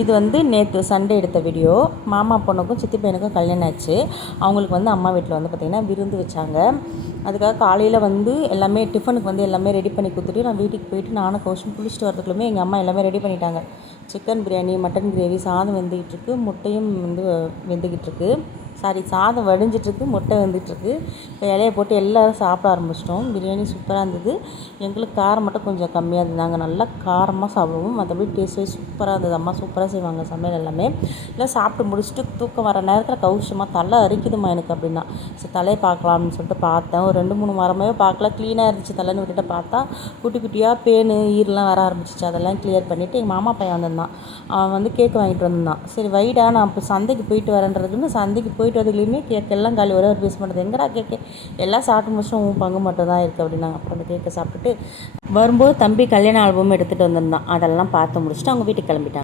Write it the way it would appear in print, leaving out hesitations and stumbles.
இது வந்து நேற்று சண்டே எடுத்த வீடியோ. மாமா பொண்ணுக்கும் சித்தி பையனுக்கும் கல்யாணம் ஆச்சு. அவங்களுக்கு வந்து அம்மா வீட்டில் வந்து பார்த்திங்கன்னா விருந்து வச்சாங்க. அதுக்காக காலையில் வந்து எல்லாமே டிஃபனுக்கு வந்து எல்லாமே ரெடி பண்ணி கொடுத்துட்டு நான் வீட்டுக்கு போயிட்டு நானும் கௌஷம் குளிச்சுட்டு வரதுக்குள்ளே எங்கள் அம்மா எல்லாமே ரெடி பண்ணிட்டாங்க. சிக்கன் பிரியாணி, மட்டன் கிரேவி, சாதம் வெந்துக்கிட்டுருக்கு, முட்டையும் வந்து வெந்துக்கிட்டுருக்கு. சாதம் வடிஞ்சிட்ருக்கு, முட்டை வெந்துட்டுருக்கு. இப்போ இலையை போட்டு எல்லோரும் சாப்பிட ஆரம்பிச்சிட்டோம். பிரியாணி சூப்பராக இருந்தது. எங்களுக்கு காரம் மட்டும் கொஞ்சம் கம்மியாக இருந்தது. நாங்கள் நல்லா காரமாக சாப்பிடுவோம். மற்றபடி டேஸ்ட்டு சூப்பராக இருந்தது. அம்மா சூப்பராக செய்வாங்க சமையல் எல்லாமே. எல்லாம் சாப்பிட்டு முடிச்சுட்டு தூக்கம் வர நேரத்தில் கௌஷமாக தலை அரிக்குதுமா எனக்கு அப்படின்னா, சரி தலையை பார்க்கலாம்னு சொல்லிட்டு பார்த்தேன். ஒரு 2-3 வாரமாகவே பார்க்கல. க்ளீனாக இருந்துச்சு தலைன்னு விட்டுட்டு பார்த்தா குட்டி குட்டியாக பேனு ஈரெலாம் வர ஆரம்பிச்சிச்சு. அதெல்லாம் கிளியர் பண்ணிவிட்டு எங்கள் மாமா பையன் வந்திருந்தான். அவன் வந்து கேக்கு வாங்கிட்டு வந்திருந்தான். சரி வைடா, நான் இப்போ சந்தைக்கு போயிட்டு வரேன்றதுக்குன்னு சந்தைக்கு போயிட்டு வரதுலேயுமே கேக்கெல்லாம் காலி. ஒரே ஒரு பீஸ் பண்ணுறது எங்கடா கேக்கு, எல்லாம் சாப்பிட்டு முடிச்சுட்டு உன் பங்கு மட்டும் தான் இருக்குது அப்படின்னாங்க. அப்புறம் அந்த கேக்கை சாப்பிட்டுட்டு வரும்போது தம்பி கல்யாண ஆல்பம் எடுத்துகிட்டு வந்திருந்தான். அதெல்லாம் பார்த்து முடிச்சுட்டு அவங்க வீட்டுக்கு கிளம்பிட்டாங்க.